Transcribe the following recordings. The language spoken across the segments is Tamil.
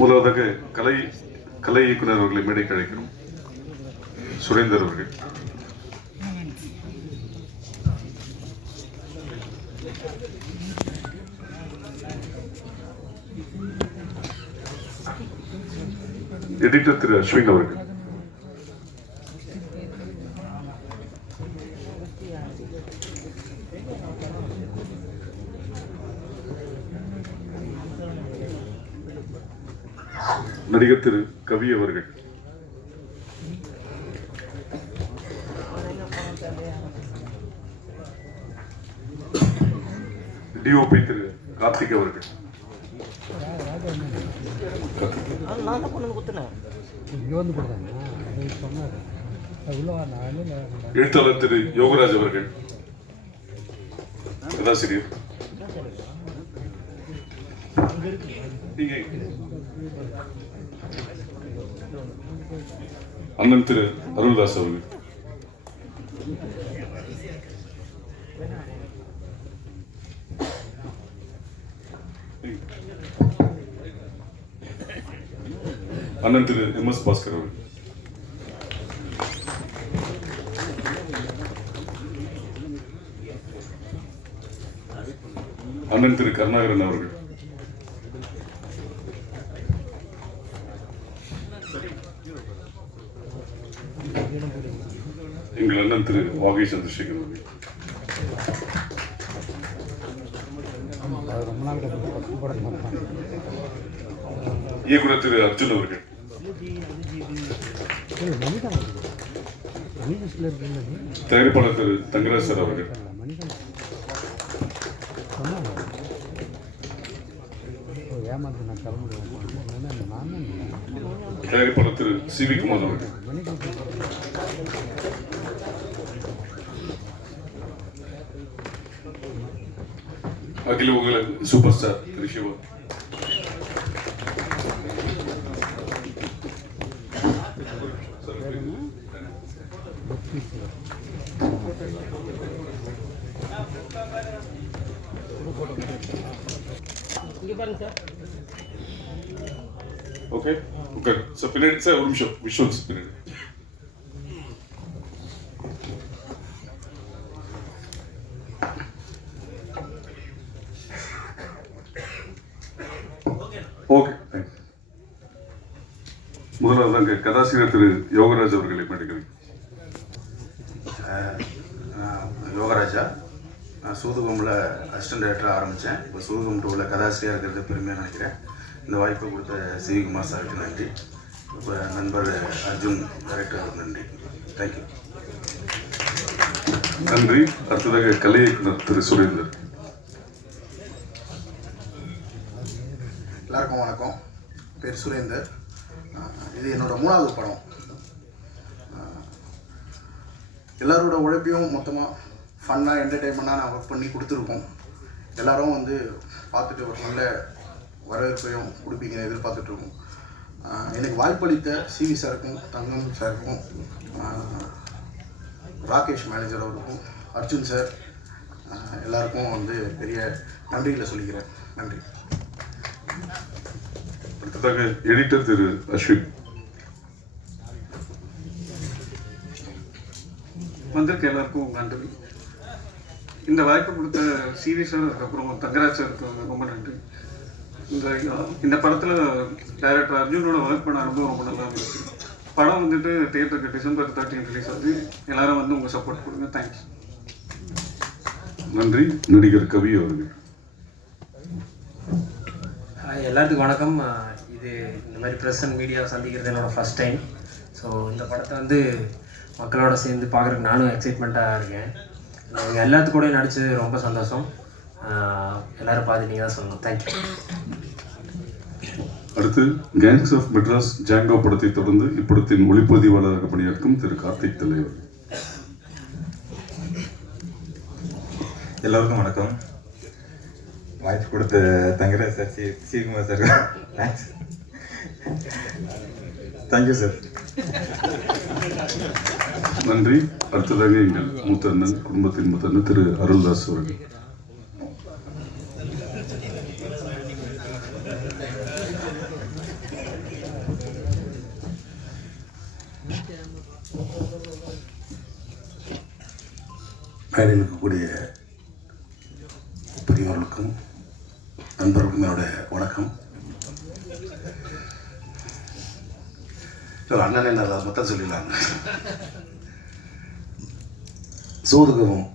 முதலாவதாக கலை இயக்குனர் அவர்களை மேடைக்கு அழைக்கிறோம். சுரேந்தர் அவர்கள். எடிட்டர் திரு அஸ்வின் அவர்கள். நடிகர் திரு கவி அவர்கள். டிஓபி திரு கார்த்திக் அவர்கள். எழுத்தாளர் திரு யோகராஜ் அவர்கள். கதாசிரியர் அண்ணன் திரு அருள்தாஸ் அவர்கள். அண்ணன் திரு எம்.எஸ். பாஸ்கர் அவர்கள். அண்ணன் திரு கருணாகரன் அவர்கள். எங்கள் அண்ணன் திரு வாகை சந்திரசேகர் அவர்கள். இயக்குனர் திரு அர்ஜுன் அவர்கள். தயாரிப்பாளர் திரு தங்கராஜ் சார் அவர்கள். தயாரிப்பாளர் திரு சி.வி. குமார் அவர்கள். அகில உலக சூப்பர் ஸ்டார் திரு சிவா. ஓகே ஓகே சார், பின்னாடி சார் ஒரு நிமிஷம் விஷுவல்ஸ் பின்னாடி. ஓகே, முதலாவதாக கதாசிரியர் திரு யோகராஜ் அவர்களை மேடைக்கிறேன். யோகராஜா, நான் சூதுகமில் அசிஸ்டன்ட் டைரக்டராக ஆரம்பித்தேன். இப்போ சூதுகம் டூவில் கதாசிரியாக இருக்கிறது பெருமையாக நினைக்கிறேன். இந்த வாய்ப்பை கொடுத்த சி.வி. குமார் சாருக்கு நன்றி. இப்போ நண்பர் அர்ஜுன் டைரக்டருக்கு நன்றி. தேங்க்யூ. நன்றி. அடுத்ததாக கலை இயக்குனர் திரு சுரேந்தர். எல்லாருக்கும் வணக்கம். பேர் சுரேந்தர். இது என்னோட 3வது படம். எல்லாரோட உழைப்பையும் மொத்தமாக ஃபன்னாக என்டர்டெயின்மெண்ட்டாக நான் ஒர்க் பண்ணி கொடுத்துருக்கோம். எல்லோரும் வந்து பார்த்துட்டு ஒரு நல்ல வரவேற்பையும் கொடுப்பீங்கன்னு எதிர்பார்த்துட்ருக்கோம். எனக்கு வாய்ப்பளித்த சி.வி. சாருக்கும், தங்கம் சாருக்கும், ராகேஷ் மேனேஜர் அவருக்கும், அர்ஜுன் சார் எல்லாருக்கும் வந்து பெரிய நன்றிகளை சொல்லிக்கிறேன். நன்றி. அடுத்ததாக எடிட்டர் திரு அஸ்வின். வந்திருக்க எல்லாருக்கும் நன்றி. இந்த வாய்ப்பு கொடுத்த சி.வி. சார், அதுக்கப்புறம் தங்கராஜ் சாருக்கு ரொம்ப நன்றி. இந்த படத்தில் டைரக்டர் அர்ஜுனோட ஒர்க் பண்ண அனுபவம் ரொம்ப நல்லா இருந்துச்சு. படம் வந்துட்டு தியேட்டருக்கு December 13 ரிலீஸ் ஆகுது. எல்லாரும் வந்து உங்கள் சப்போர்ட் கொடுங்க. தேங்க்ஸ். நன்றி. நடிகர் கவி அவர்கள். எல்லாத்துக்கும் வணக்கம். இது இந்த மாதிரி ப்ரெஸ் அண்ட் மீடியா சந்திக்கிறது என்னோடய ஃபஸ்ட் டைம். ஸோ இந்த படத்தை வந்து மக்களோட சேர்ந்து பார்க்குறதுக்கு நானும் எக்ஸைட்மெண்ட்டாக இருக்கேன். நீங்கள் எல்லாத்துக்கூடயும் நடித்தது ரொம்ப சந்தோஷம். எல்லோரும் பார்த்து நீங்கள் தான் சொல்லணும். தேங்க்யூ. அடுத்து கேங்ஸ் ஆஃப் மெட்ராஸ் ஜாங்கோ படத்தை தொடர்ந்து இப்படத்தின் ஒளிப்பதிவாளராக பணியாற்றும் திரு கார்த்திக் தலைவர். எல்லோருக்கும் வணக்கம். வாய்ப்பு கொடுத்த Thangaraj sir, CV. Kumar sir, thanks. Thank you sir. நன்றி. அடுத்ததாக எங்கள் மூத்த அண்ணன், குடும்பத்தின் மூத்த அண்ணன் திரு அருள்தாஸ் அவர்கள். மேடையில் இருக்கக்கூடிய பெரியவர்களுக்கும் நண்பர்களுக்கும் என்னுடைய வணக்கம். அண்ணனே நல்லா மொத்தம் சொல்லிடலாங்க. சூதுகவும்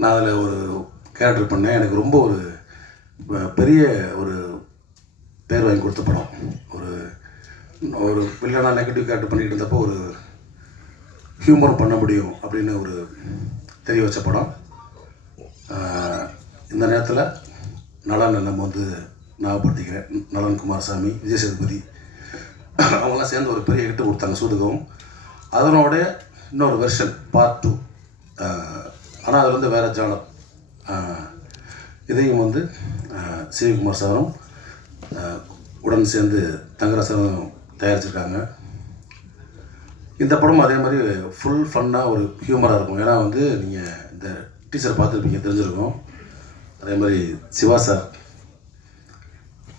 நான் அதில் ஒரு கேரக்டர் பண்ணேன். எனக்கு ரொம்ப ஒரு பெரிய ஒரு பேர் வாங்கி கொடுத்த படம். ஒரு வில்லனாக நெகட்டிவ் கேரக்டர் பண்ணிகிட்டு இருந்தப்போ ஒரு ஹியூமரும் பண்ண முடியும் அப்படின்னு ஒரு தெரிய வச்ச படம். இந்த நேரத்தில் நலன் நம்ம வந்து ஞாபகப்படுத்திக்கிறேன். நலன் குமாரசாமி, விஜய் சேதுபதி அவங்களாம் சேர்ந்து ஒரு பெரிய ஹிட்டு கொடுத்தாங்க சூதுகவும். அதனோட இன்னொரு வெர்ஷன் பார்ட் 2. ஆனால் அதில் வந்து வேறு ஜானர். இதையும் வந்து சிவகுமார் சாரும் உடன் சேர்ந்து தங்கராசனும் தயாரிச்சிருக்காங்க. இந்த படம் அதே மாதிரி ஃபுல் ஃபன்னாக ஒரு ஹியூமராக இருக்கும். ஏன்னா வந்து நீங்கள் இந்த டீச்சர் பார்த்துருப்பீங்க, தெரிஞ்சிருக்கும். அதே மாதிரி சிவா சார்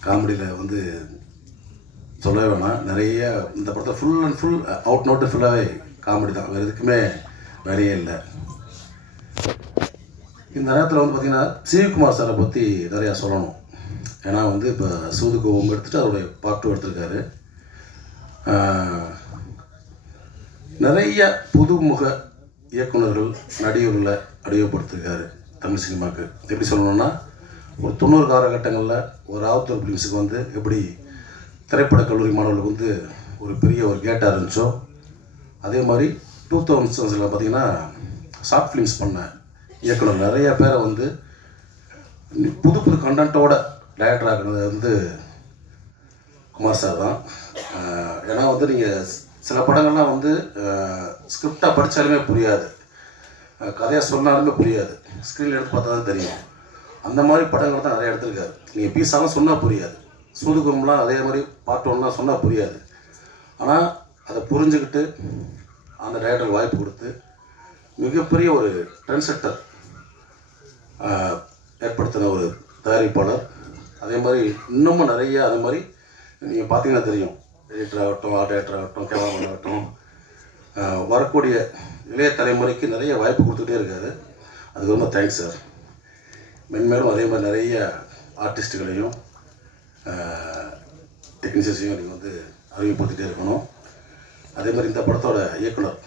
காமெடியில் வந்து சொல்லவே வேணாம். நிறைய இந்த படத்தை full and full out note ஃபுல்லாகவே காமெடி தான், வேறு எதுக்குமே வேலையே இல்லை. இந்த நேரத்தில் வந்து பார்த்திங்கன்னா சிவகுமார் சாரை பற்றி நிறையா சொல்லணும். ஏன்னா வந்து இப்போ சூதுகவும் எடுத்துகிட்டு அதோடைய பார்ட் 2 எடுத்திருக்காரு. நிறைய புதுமுக இயக்குநர்கள் நடிகர்களை அறிமுகப்படுத்திருக்காரு தமிழ் சினிமாவுக்கு. எப்படி சொல்லணும்னா, ஒரு 90 காலகட்டங்களில் ஒரு ஆவுத்தூர் ஃபிலிம்ஸுக்கு வந்து எப்படி திரைப்பட கல்லூரி மாணவர்களுக்கு வந்து ஒரு பெரிய ஒரு கேட்டாக இருந்துச்சோ, அதே மாதிரி 2000s பார்த்திங்கன்னா ஷார்ட் ஃபிலிம்ஸ் பண்ண இயக்குனர் நிறைய பேரை வந்து புது புது கண்டென்ட்டோட டைரக்டர் ஆகிறது வந்து குமார் சார் தான். ஏன்னா வந்து நீங்கள் சில படங்கள்லாம் வந்து ஸ்கிரிப்டாக படித்தாலுமே புரியாது, கதையாக சொன்னாலுமே புரியாது, ஸ்க்ரீனில் எடுத்து பார்த்தா தான் தெரியும். அந்த மாதிரி படங்கள் தான் நிறைய எடுத்திருக்காரு. நீங்கள் பீஸாலாம் சொன்னால் புரியாது. சூதுகும்லாம் அதே மாதிரி பார்ட் 1லாம் சொன்னால் புரியாது. ஆனால் அதை புரிஞ்சுக்கிட்டு அந்த டைரக்டருக்கு வாய்ப்பு கொடுத்து மிகப்பெரிய ஒரு ட்ரெண்ட் செட்டர் ஏற்படுத்தின ஒரு தயாரிப்பாளர். அதே மாதிரி இன்னமும் நிறைய அதே மாதிரி நீங்கள் பார்த்தீங்கன்னா தெரியும், எடிட்டர் ஆகட்டும், ஆர்ட் டைரக்டர் ஆகட்டும், கேமராமேன் ஆகட்டும், வரக்கூடிய இளைய தலைமுறைக்கு நிறைய வாய்ப்பு கொடுத்துக்கிட்டே இருக்காரு. அதுக்கு ரொம்ப தேங்க்ஸ் சார். மென்மேலும் அதே மாதிரி நிறைய ஆர்டிஸ்ட்டுகளையும் டெக்னீஷியன்ஸையும் நீங்கள் வந்து அறிமுகப்படுத்திகிட்டே இருக்கணும். அதே மாதிரி இந்த படத்தோட இயக்குனர்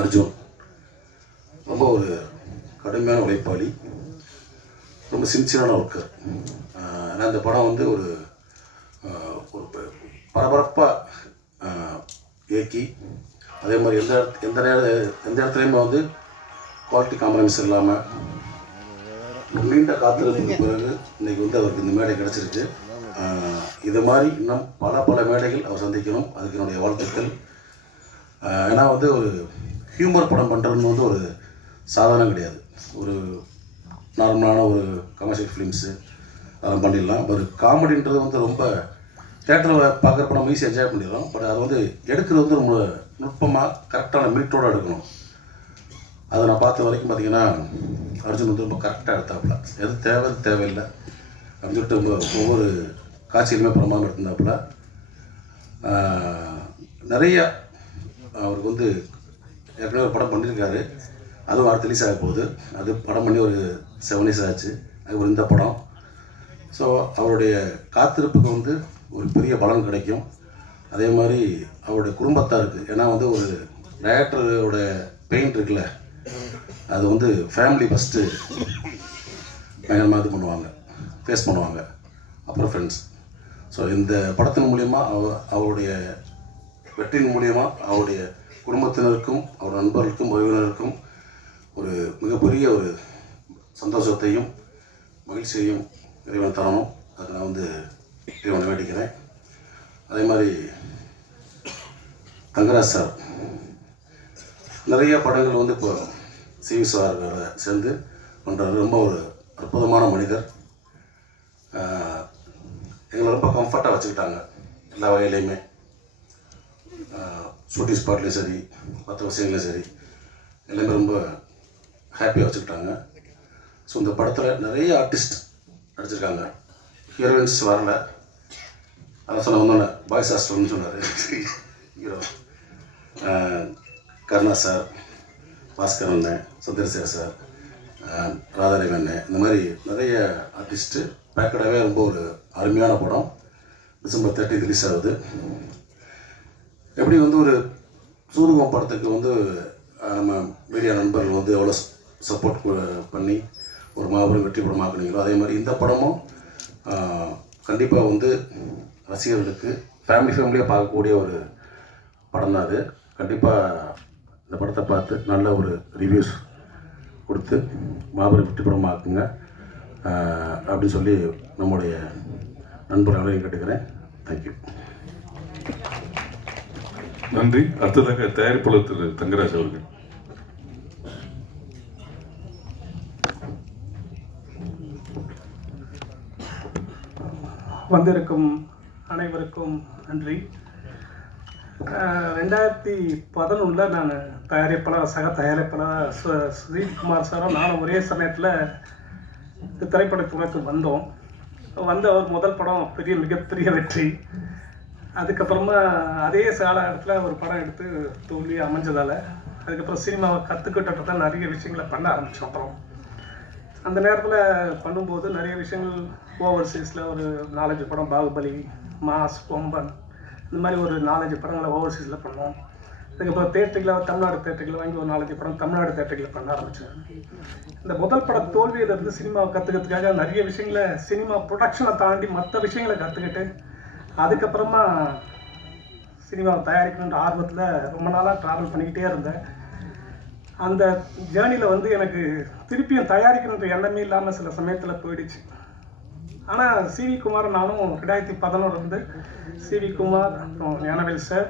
அர்ஜுன் ரொம்ப ஒரு கடுமையான உழைப்பாளி, ரொம்ப சின்சியரான ஒர்க்கர். ஏன்னா இந்த படம் வந்து ஒரு பரபரப்பாக இயக்கி, அதே மாதிரி எந்த இடத்துலையுமே வந்து குவாலிட்டி காம்ப்ரமைஸ் இல்லாமல் நீண்ட காத்திருப்புக்கு பிறகு இன்றைக்கி வந்து அவருக்கு இந்த மேடை கிடச்சிருக்கு. இது மாதிரி இன்னும் பல மேடைகள் அவர் சந்திக்கணும், அதுக்கு என்னுடைய வாழ்த்துக்கள். ஏன்னா வந்து ஒரு ஹியூமர் படம் பண்ணுறதுன்னு வந்து ஒரு சாதாரணம் கிடையாது. ஒரு நார்மலான ஒரு கமர்ஷியல் ஃபிலிம்ஸு அதெல்லாம் பண்ணிடலாம். ஒரு காமெடின்றது வந்து ரொம்ப தேட்டரில் பார்க்குறப்ப நம்ம ஈஸியாக என்ஜாய் பண்ணிடுறோம். பட் அது வந்து எடுக்கிறது வந்து ரொம்ப நுட்பமாக கரெக்டான மீட்டோடு எடுக்கணும். அதை நான் பார்த்த வரைக்கும் பார்த்திங்கன்னா அர்ஜுன் வந்து ரொம்ப கரெக்டாக எடுத்தாப்புல, எது தேவையில்லை அப்படின்னு சொல்லிட்டு ரொம்ப ஒவ்வொரு காட்சியிலுமே பிரமாதம் எடுத்திருந்தாப்புல. நிறைய அவருக்கு வந்து ஏற்கனவே ஒரு படம் பண்ணியிருக்காரு, அதுவும் அடுத்த ரிலீஸ் ஆக போகுது. அது படம் பண்ணி ஒரு 7 years ஆச்சு. அது இந்த படம். ஸோ அவருடைய காத்திருப்புக்கு வந்து ஒரு பெரிய பலன் கிடைக்கும். அதே மாதிரி அவருடைய குடும்பத்தாருக்கு, ஏன்னா வந்து ஒரு டைரக்டரோட பெயிண்ட் இருக்குல்ல, அது வந்து ஃபேமிலி ஃபஸ்ட்டு பயங்கரமாக இது பண்ணுவாங்க, ஃபேஸ் பண்ணுவாங்க, அப்புறம் ஃப்ரெண்ட்ஸ். ஸோ இந்த படத்தின் மூலிமா அவருடைய வெற்றியின் மூலிமா அவருடைய குடும்பத்தினருக்கும் அவர் நண்பர்களுக்கும் உறவினருக்கும் ஒரு மிகப்பெரிய ஒரு சந்தோஷத்தையும் மகிழ்ச்சியையும் இறைவன் தரணும். அதுக்கு நான் வந்து இறைவனை வேண்டிக்கிறேன். அதே மாதிரி தங்கராஜ் சார் நிறைய படங்கள் வந்து இப்போ சிவி சாரோட சேர்ந்து பண்ணுறாரு. ரொம்ப ஒரு அற்புதமான மனிதர். எங்களை ரொம்ப கம்ஃபர்ட்டாக வச்சுக்கிட்டாங்க எல்லா வகையிலையுமே. ஷூட்டிங் ஸ்பாட்லேயும் சரி, மற்ற விஷயங்களையும் சரி, எல்லாமே ரொம்ப ஹாப்பியாக வச்சுக்கிட்டாங்க. ஸோ இந்த படத்தில் நிறைய ஆர்டிஸ்ட் நடிச்சிருக்காங்க. ஹீரோயின்ஸ் வரல, அதை சொன்ன வந்தோன்னே பாய்ஸ் ஹாஸ்டல்னு சொன்னார். ஹீரோ கருணா சார், பாஸ்கர் அண்ணன், சந்திரசேகர் சார், ராதாரவி அண்ணன், இந்த மாதிரி நிறைய ஆர்டிஸ்ட்டு பேக்கடாகவே ரொம்ப ஒரு அருமையான படம். டிசம்பர் 30 ரிலீஸ் ஆகுது. எப்படி வந்து ஒரு சூதுகம் படத்துக்கு வந்து நம்ம மீடியா நண்பர்கள் வந்து எவ்வளோ சப்போர்ட் பண்ணி ஒரு மாபெரும் வெற்றி படமாக்குனீங்களோ, அதே மாதிரி இந்த படமும் கண்டிப்பாக வந்து ரசிகர்களுக்கு ஃபேமிலியாக பார்க்கக்கூடிய ஒரு படம் தான் அது. கண்டிப்பாக இந்த படத்தை பார்த்து நல்ல ஒரு ரிவ்யூஸ் கொடுத்து மாபெரும் வெற்றி படமாக்குங்க அப்படின்னு சொல்லி நம்முடைய நண்பர்களையும் கேட்டுக்கிறேன். தேங்க்யூ. நன்றி. அடுத்ததாக தயாரிப்பாளர் திரு தங்கராஜ் அவர்கள். வந்திருக்கும் அனைவருக்கும் நன்றி. 2011 நான் சக தயாரிப்பாளர் ஸ்ரீகுமார் சாரும் நானும் ஒரே சமயத்தில் திரைப்படத்துறைக்கு வந்தோம். அவர் முதல் படம் மிகப்பெரிய வெற்றி. அதுக்கப்புறமா அதே காலகட்டத்தில் ஒரு படம் எடுத்து தோல்வி அமைஞ்சதால் அதுக்கப்புறம் சினிமாவை கற்றுக்கிட்ட நிறைய விஷயங்களை பண்ண ஆரம்பித்தோம். அப்புறம் அந்த நேரத்தில் பண்ணும்போது நிறைய விஷயங்கள் ஓவர்சீஸில் ஒரு 4-5 படம், பாகுபலி, மாஸ், கொம்பன், இந்த மாதிரி ஒரு 4-5 படங்களை ஓவர்சீஸில் பண்ணோம். அதுக்கப்புறம் தேட்டரில் தமிழ்நாடு தேட்டரில் வாங்கி ஒரு 4-5 படம் தமிழ்நாடு தேட்டரில் பண்ண ஆரம்பித்தேன். இந்த முதல் பட தோல்வியிலிருந்து சினிமாவை கற்றுக்கிறதுக்காக நிறைய விஷயங்களை சினிமா ப்ரொடக்ஷனை தாண்டி மற்ற விஷயங்களை கற்றுக்கிட்டு அதுக்கப்புறமா சினிமாவை தயாரிக்கணுன்ற ஆர்வத்தில் ரொம்ப நாளாக ட்ராவல் பண்ணிக்கிட்டே இருந்தேன். அந்த ஜேர்னியில் வந்து எனக்கு திருப்பியும் தயாரிக்கணுன்ற எண்ணமே இல்லாமல் சில சமயத்தில் போயிடுச்சு. ஆனால் சிவி குமார் நானும் 2011 வந்து சிவி குமார், அப்புறம் ஞானவேல் சார்,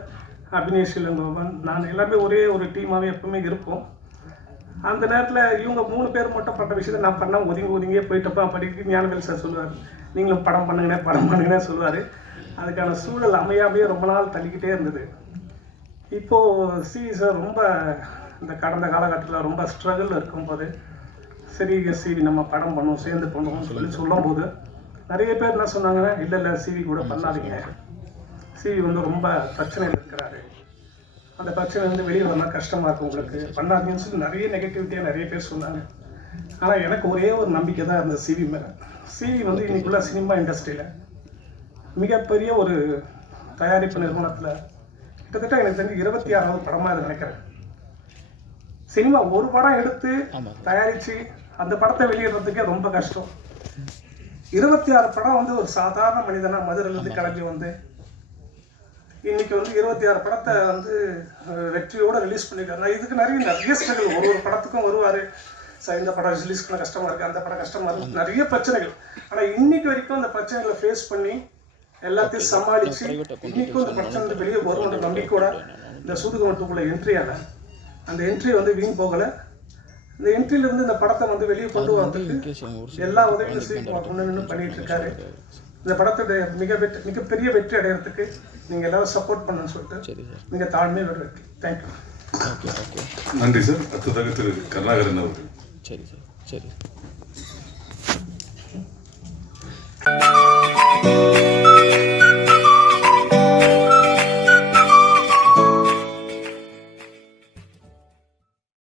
அபினேஷ் இளங்கோவன், நான் எல்லாமே ஒரே ஒரு டீமாகவே எப்பவுமே இருப்போம். அந்த நேரத்தில் இவங்க 3 பேர் மட்டும் பட்ட விஷயத்தை நான் பண்ணால் ஒதுங்கியே போயிட்டப்போ படிக்க ஞானவேல் சார் சொல்லுவார், நீங்களும் படம் பண்ணுங்கன்னே சொல்லுவார். அதுக்கான சூழல் அமையாமையே ரொம்ப நாள் தள்ளிக்கிட்டே இருந்தது. இப்போது சிவி சார் ரொம்ப இந்த கடந்த காலகட்டத்தில் ரொம்ப ஸ்ட்ரகிள் இருக்கும்போது சரி சிவி நம்ம படம் பண்ணுவோம், சேர்ந்து பண்ணுவோம்னு சொல்லும்போது நிறைய பேர் என்ன சொன்னாங்கன்னா, இல்லை சிவி கூட பண்ணாதீங்க, சிவி வந்து ரொம்ப பிரச்சனையில் இருக்கிறாரு, அந்த பிரச்சனை வந்து வெளியே வரலாம் கஷ்டமாக இருக்கும், உங்களுக்கு பண்ணாதீங்கன்னு சொல்லி நிறைய நெகட்டிவிட்டியாக நிறைய பேர் சொன்னாங்க. ஆனால் எனக்கு ஒரே ஒரு நம்பிக்கை தான் இருந்தது சிவி மேலே. சிவி வந்து இன்னைக்குள்ள சினிமா இண்டஸ்ட்ரியில் மிகப்பெரிய ஒரு தயாரிப்பு நிறுவனத்தில் கிட்டத்தட்ட எனக்கு தெரிஞ்சு 26வது படமாக இது நினைக்கிறேன். சினிமா ஒரு படம் எடுத்து தயாரித்து அந்த படத்தை வெளியிடுறதுக்கே ரொம்ப கஷ்டம். 26 படம் வந்து ஒரு சாதாரண மனிதனாக மதுரையிலேருந்து கிளம்பி வந்து இன்னைக்கு வந்து 26 படத்தை வந்து வெற்றியோடு ரிலீஸ் பண்ணியிருக்காரு. இதுக்கு நிறைய ஸ்ட்ரகிள், ஒரு படத்துக்கும் வருவார், சார் இந்த படம் ரிலீஸ் பண்ண கஷ்டமாக இருக்குது, அந்த படம் கஷ்டமாக இருக்குது, நிறைய பிரச்சனைகள். ஆனால் இன்னைக்கு வரைக்கும் அந்த பிரச்சனைகளை ஃபேஸ் பண்ணி எல்லாத்தையும் சமாளித்து இன்னைக்கும் இந்த பிரச்சனை வெளியே வரும்ன்ற நம்பிக்கையோட இந்த சூதுகமட்டுக்குள்ள என்ட்ரியால் அந்த என்ட்ரி வந்து வீண் போகலை. இந்த என்ட்ரியிலேருந்து இந்த படத்தை வந்து வெளியே கொண்டு வரதுக்கு எல்லா உதவியும் சீக்கிரம் பண்ணிட்டு இருக்காரு. இந்த படத்துடைய மிகப்பெரிய வெற்றி அடைகிறதுக்கு நீங்கள் எல்லாரும் சப்போர்ட் பண்ணுன்னு சொல்லிட்டு நீங்கள் தாழ்மையை விடுறதுக்கு தேங்க்யூ. நன்றி சார். அடுத்ததாக திரு கருணாகரன் அவர்கள். சரி சார்.